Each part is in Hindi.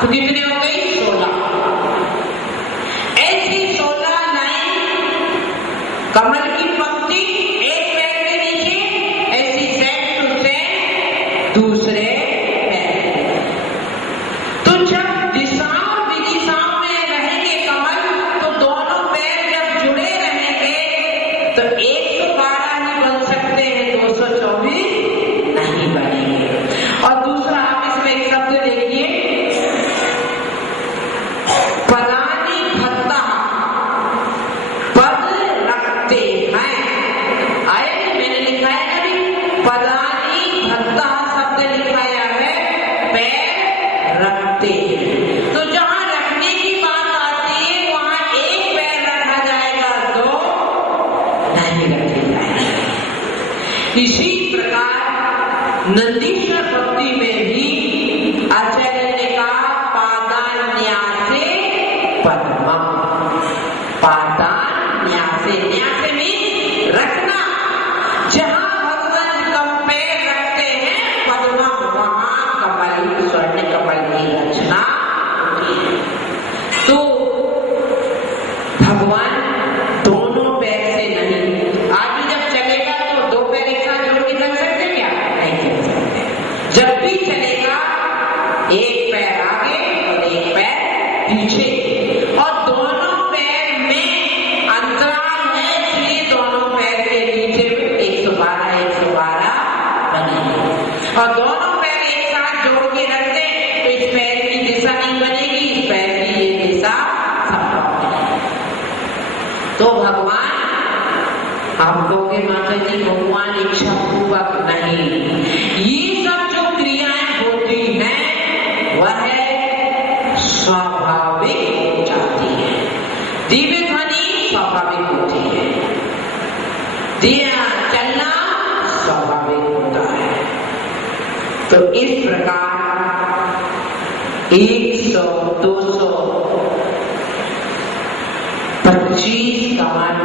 तो कितने हो गई 16। ऐसी 16 लाइन कमल की पंक्ति एक पैर के नीचे, ऐसी सेट टू सेट दूसरे पैर। तो जब दिशा विदिशाओं में रहेंगे कमल, तो दोनों पैर जब जुड़े रहेंगे तो 112 नहीं बन सकते हैं, 224 नहीं बनेंगे। और दूसरा आप इसमें एक शब्द देखिए, पलानी भत्ता पद रखते हैं। आया कि मैंने लिखा है ना भी, पलानी भत्ता शब्द लिखाया है, पैर रखते हैं। तो जहां रखने की बात आती है वहां एक पैर रखा जाएगा, दो नहीं रखे जाएंगे। इसी प्रकार नंदीश्वर भक्ति में भी आचार्य ने कहा पादान्यासे पद्मम। पादान्यासे, न्यासे में रखना, जहां भगवान कम पैर रखते हैं पद्मम, वहां कमल, स्वर्ण कमल की रचना होती है। तो भगवान दोनों पैर से नहीं, आदमी जब चलेगा तो दो पैर एक साथ जोड़ के चल सकते क्या? नहीं चल सकते। जब भी चलेगा एक पैर आगे और एक पैर पीछे, और दोनों पैर में अंतराल है, इसलिए दोनों पैर के नीचे 112 बनेंगे। और दोनों पैर एक साथ जोड़ के रखते तो इस पैर की दिशा नहीं बनेगी, इस पैर की ये दिशा संभव बनेगी। तो भगवान, आप कहोगे माता जी भगवान इच्छा पूर्वक नहीं, ये सब जो क्रियाएं होती हैं वह स्वाभाविक हो जाती है। दिव्य ध्वनि स्वाभाविक होती है, दिया चलना स्वाभाविक होता है। तो इस प्रकार 100, 200, 25 कमल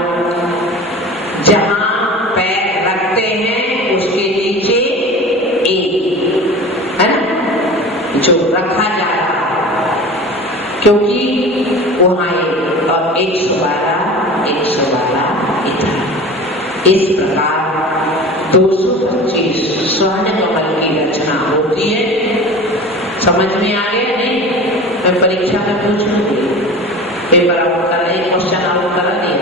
जहां पैर रखते हैं उसके नीचे एक है ना, जो रखा जा रहा है, क्योंकि वहां एक और 112 इधर। इस प्रकार 225 स्वर्ण कमल की रचना होती है। समझ में आ गया नहीं? मैं परीक्षा में पूछूंगी, पेपर आप कर रहे, क्वेश्चन आप करा दिए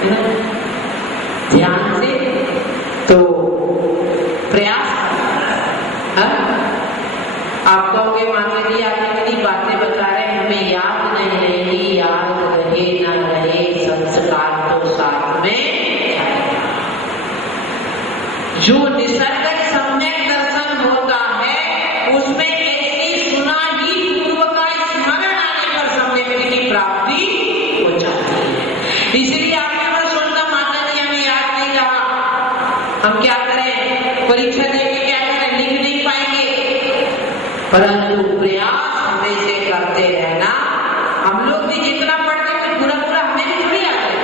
है ना, ध्यान से तो प्रयास है। आप कहोगे माता जी आप इतनी बातें बता रहे हैं, हमें याद नहीं रहेगी। याद रहे न रहे, संस्कार तो साथ में जाएगा। जो निसर्ग सम्यक दर्शन होता है उसमें ऐसी सुना ही पूर्व का स्मरण आने पर सम्यक की प्राप्ति हो जाती है। इसलिए आपने बड़ा सुनता माता जी हमें याद नहीं रहा, हम क्या करें, परीक्षा देके क्या करें, लिख नहीं पाएंगे। परंतु प्रयास हमेशा करते रहना। हम लोग भी जितना पढ़ते हैं पूरा पूरा हमें भी थोड़ी आता है,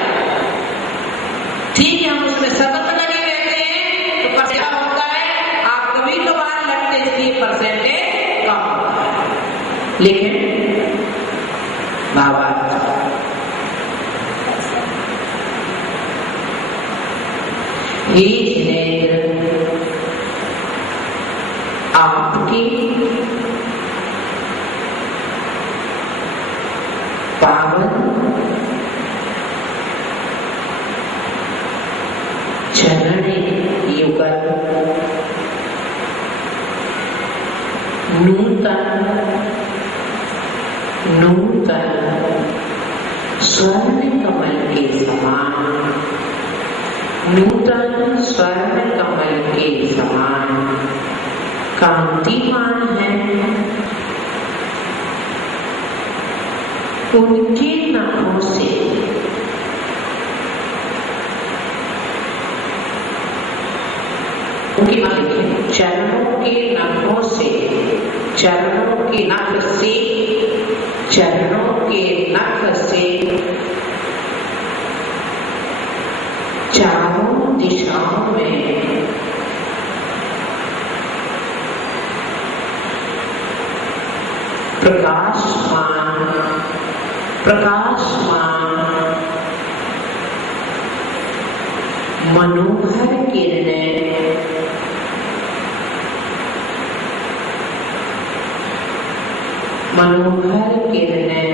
ठीक है, हम उसमें सतत लगे रहते हैं तो परसेंटेज होता है। आप कभी कभार लगते इसलिए परसेंटेज कम होता है, लेकिन बाबा आपकी पावन चरण युगल नूतन स्वर्ण कमल के समान, नूतन स्वर्ण कमल के समान कांतिमान है। उनके नखों से उनकी चरणों के नखों से, चरणों के नख से, चरणों के नख से चारों दिशाओं में प्रकाशमान प्रकाशमान मनोहर किरणें मनोहर किरणें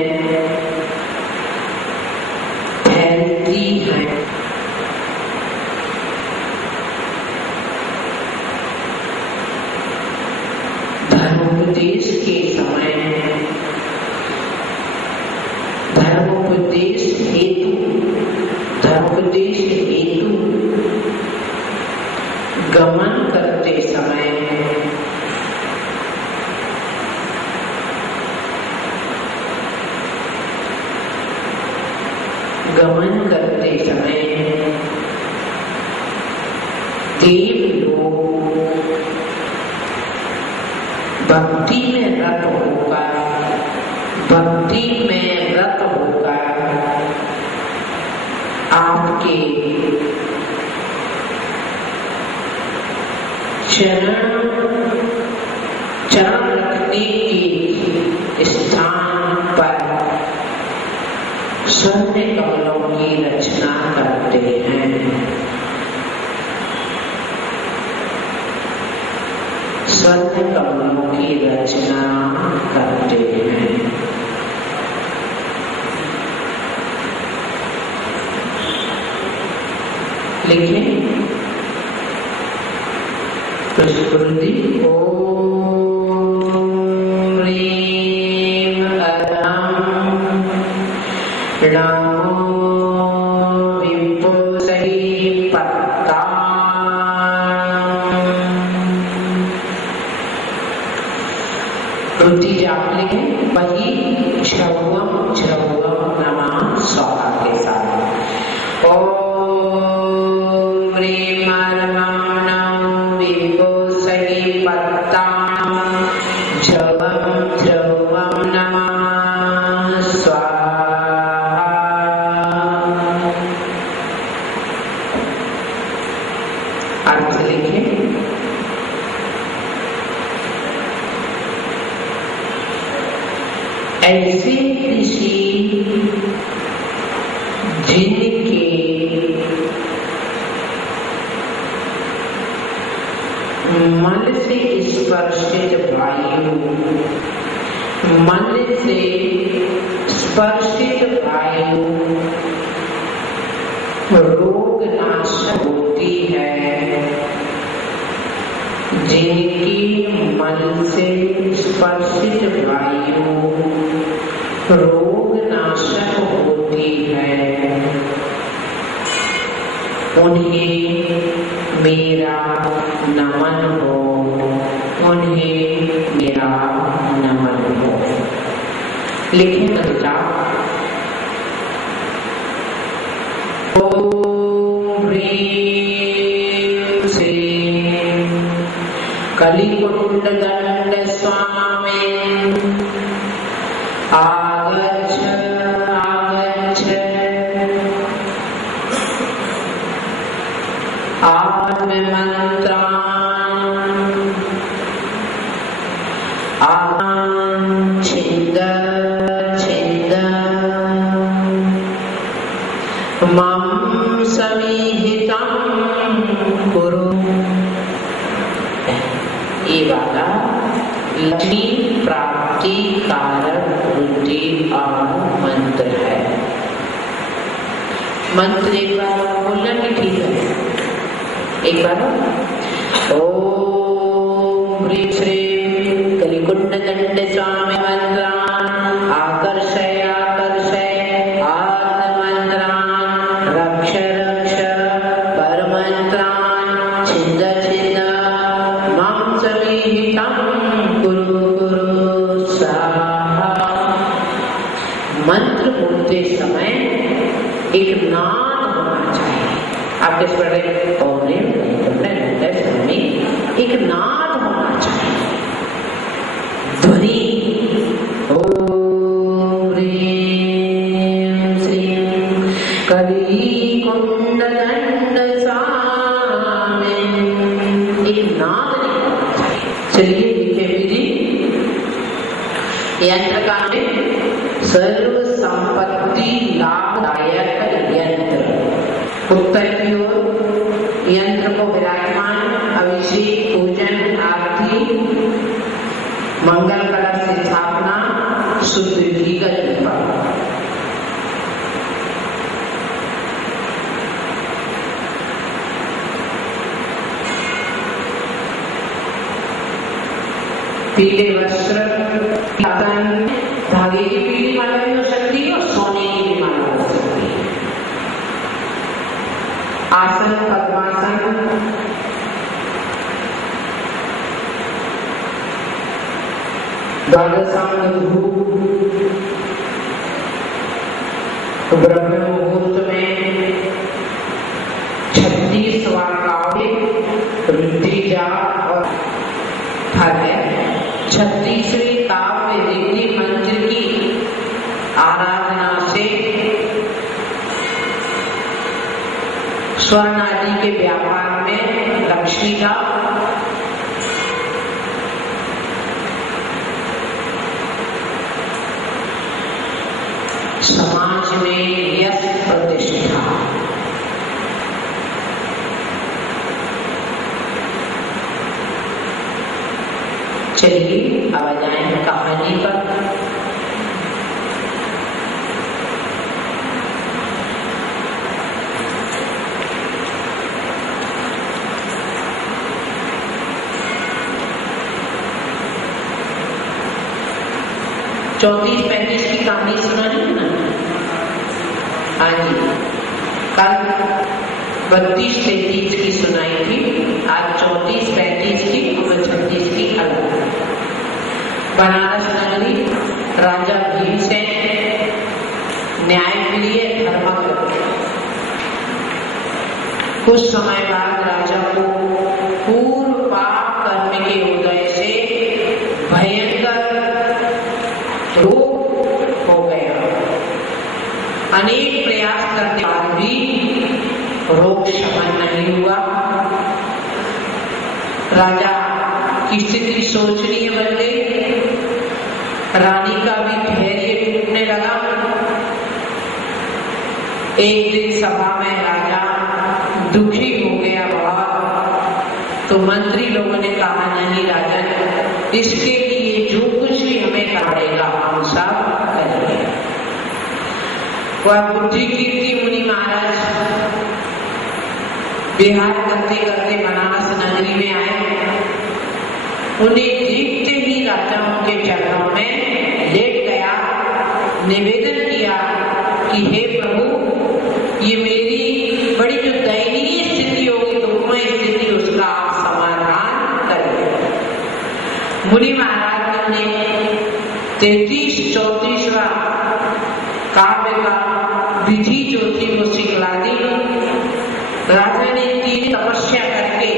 फैलती हैं। धर्मोपदेश के समय धर्मोपदेश हेतु गमन करते समय देव लोग भक्ति में रत होकर आपके चरण रखने के स्थान पर स्वर्ण कमलों की रचना करते हैं। स्वर्ण कमलों की रचना करते हैं। लिखें प्रस्फुरति ओम ह्रीं नमो विभूषहि पत्ता रुचि जाप लिखें वही छ्रवम नमः स्वाहा के साथ। ओम ऐसे ऋषि जिनके मन से स्पर्शित वायु रोग नाशक होती है, जिनकी मन से स्पर्शित वायु रोग नाशक होती है, उन्हें मेरा नमन हो, उन्हें मेरा नमन हो। लिखें बच्चा ओम ह्रीं श्रीं कलिकुंड दंड स्वामी आगच्छ आत्ममन्त्रान् छिन्द मम समीहितं कुरु। ये वाला लक्ष्मी प्राप्ति कारक वृद्धि और मंत्र है। मंत्र एक बार बोलना भी ठीक है। एक बार ओम ह्रीं श्रीं कलिकुंड दंड स्वामी मंत्रान् आकर्षय आत्ममन्त्रान् रक्ष परमन्त्रान् छिन्द मम समीहितं कुरु स्वाहा। मंत्र बोलते समय एक नाद होना चाहिए। आप किस पर एक नाद होना चाहिए, ध्वनि। ओम ह्रीं श्रीं कलिकुंड दंड स्वामी, एक नाद होना चाहिए। चलिए लिखे विधि यंत्र का सर्व संपत्ति लाभदायक यंत्र। उत्तर की ओर यंत्र को विराजमान अभिषेक पूजन आरती मंगल कलश से स्थापना शुद्ध घी का दीपा। पीले वस्त्र धागे की पीली माला भी हो सकती है और सोने की भी माला हो सकती है। आसन पद्मासन, द्वादशांग धूप, ब्रह्म मुहूर्त में 36 वाकावे ऋतिजा और 36वें काव्य ऋद्धि मंत्र की आराधना से स्वर्ण आदि के व्यापार में लक्ष्मी का, समाज में यश प्रतिष्ठा। चलिए अब जाएं कहानी पर। चौतीस 35 की कहानी सुनानी है ना? हाँ जी, कल 32 33 की सुनाई थी, आज 34 35 की और 36 की अलग। बनारस नगरी राजा भीमसेन न्याय के लिए धर्मग्रह। कुछ समय बाद राजा को पूर्व पाप कर्म के उदय से भयंकर रोग हो गया। अनेक प्रयास करने के बाद भी रोग शमन नहीं हुआ। राजा की स्थिति शोचनीय बन गई। रानी का भी धैर्य टूटने लगा। एक दिन सभा में राजा दुखी हो गया बहुत, तो मंत्री लोगों ने कहा नहीं राजन, इसके लिए जो कुछ भी हमें करेगा हम सब करेंगे। वह बुद्धि कीर्ति मुनि महाराज विहार करते करते बनारस नगरी में आए। उन्हें देखते ही राजा उनके चरणों में लेट गया, निवेदन किया कि हे प्रभु, ये मेरी बड़ी जो दयनीय स्थिति होगी, दुखमय स्थिति, उसका आप समाधान करें। मुनि महाराज ने 33-34वां काव्य का विधि जो थी वो सिखला दी। राजा ने 3 तपस्या करके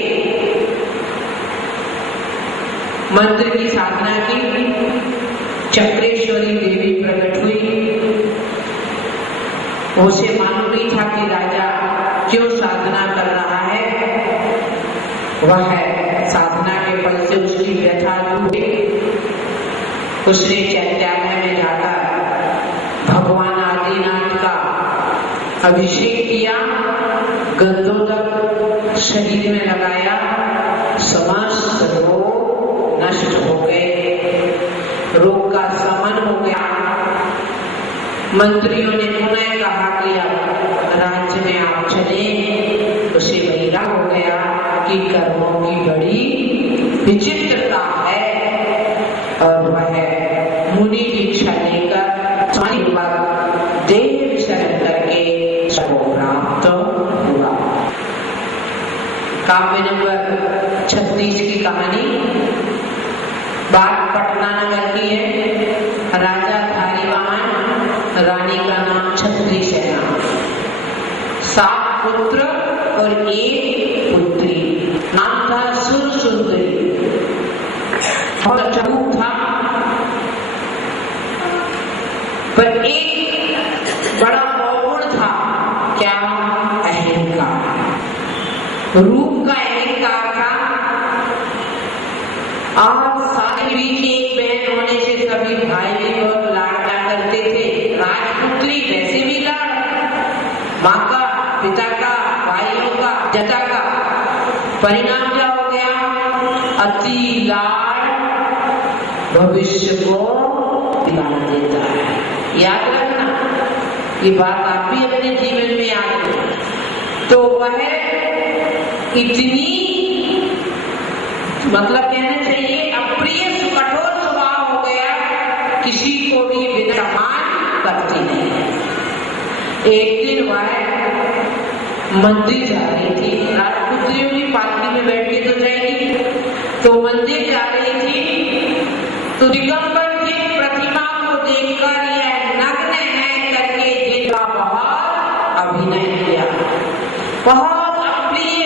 मंत्र की साधना की। चक्रेश्वरी देवी प्रकट हुई। उसे मालूम नहीं था कि राजा क्यों साधना कर रहा है। वह साधना के फल से उसकी व्यथा दूर हुई। उसने चैत्यालय में जाकर भगवान आदिनाथ का अभिषेक किया, गंधोदक शरीर में लगाया, समस्त रोग नष्ट हो गए, रोग का शमन हो गया। मंत्रियों ने पुनः कहा कि अब राज्य में आप चले। उसे वैराग हो गया कि कर्मों की बड़ी विचित्रता है और वह मुनि दीक्षा लेकर देव शरण करके सबको प्राप्त हुआ। काव्य नंबर 36 की कहानी बात पटना नगर की है। राजा धारीवान, रानी का नाम छत्री सेना। 7 पुत्र और 1 पुत्री। नाम था सुरसुंदरी। और अच्छा था, पर एक बड़ा अवगुण था। क्या? अहंकार। रूप का अहंकार था और सारे बीच एक बहन होने से सभी भाई भाई भी बहुत लाड़ करते थे, राजपुत्री वैसे भी लाड़, माँ का, पिता का, भाइयों का, जटा का। परिणाम क्या हो गया? अति लाड़ भविष्य को बिगाड़ देता है। याद रखना, ये बात आप भी अपने जीवन में याद रखो। तो वह इतनी, मतलब कहना चाहिए अप्रिय कठोर स्वभाव हो गया, किसी को भी बिना सम्मान करती नहीं। एक दिन वह मंदिर जा रही थी, राजपुत्रियों की पालकी में बैठ के तो जाएगी, तो मंदिर जा रही थी, तो दिगंबर की प्रतिमा को देखकर यह नग्न है करके जिसका बहुत अभिनय किया, बहुत अप्रिय,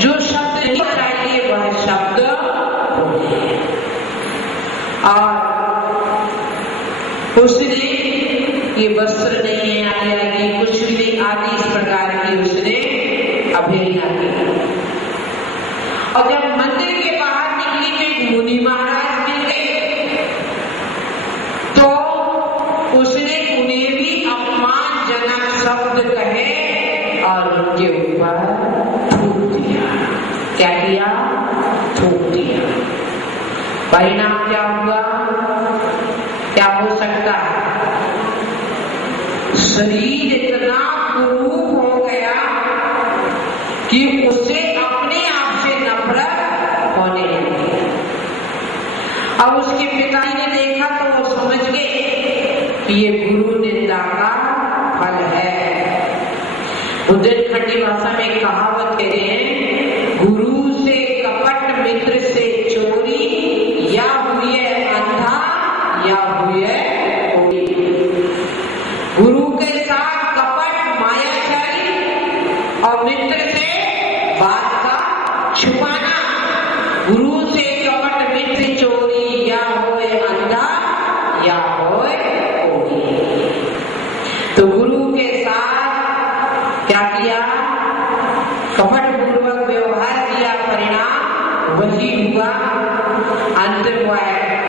जो शब्द नहीं चाहिए वह शब्द बोले। और उसने ये वस्त्र नहीं है आदि कुछ भी नहीं आदि इस प्रकार की उसने अभिनय की। और जब मंदिर के बाहर निकली तो एक मुनि महाराज मिल गए, तो उसने उन्हें भी अपमानजनक शब्द कहे और उनके ऊपर थूक दिया। क्या किया? थूक दिया। परिणाम क्या हुआ? क्या हो सकता है? शरीर इतना कुरूप हो गया कि उसे अपने आप से नफरत होने लगी। अब उसके पिताजी ने देखा तो वो समझ गए कि ये गुरु निंदा का फल है। बुंदेलखंडी भाषा में कहावत कहते हैं, गुरु से कपट मित्र से चोरी, या हुए अंधा या हुए कोढ़ी। गुरु के साथ कपट मायाचारी और मित्र से बात का छुपाना। गुरु से कपट मित्र चोरी, या होए अंधा या होए कोढ़ी। तो गुरु के साथ क्या किया? कपट पूर्वक व्यवहार किया, परिणाम वही हुआ। अंत में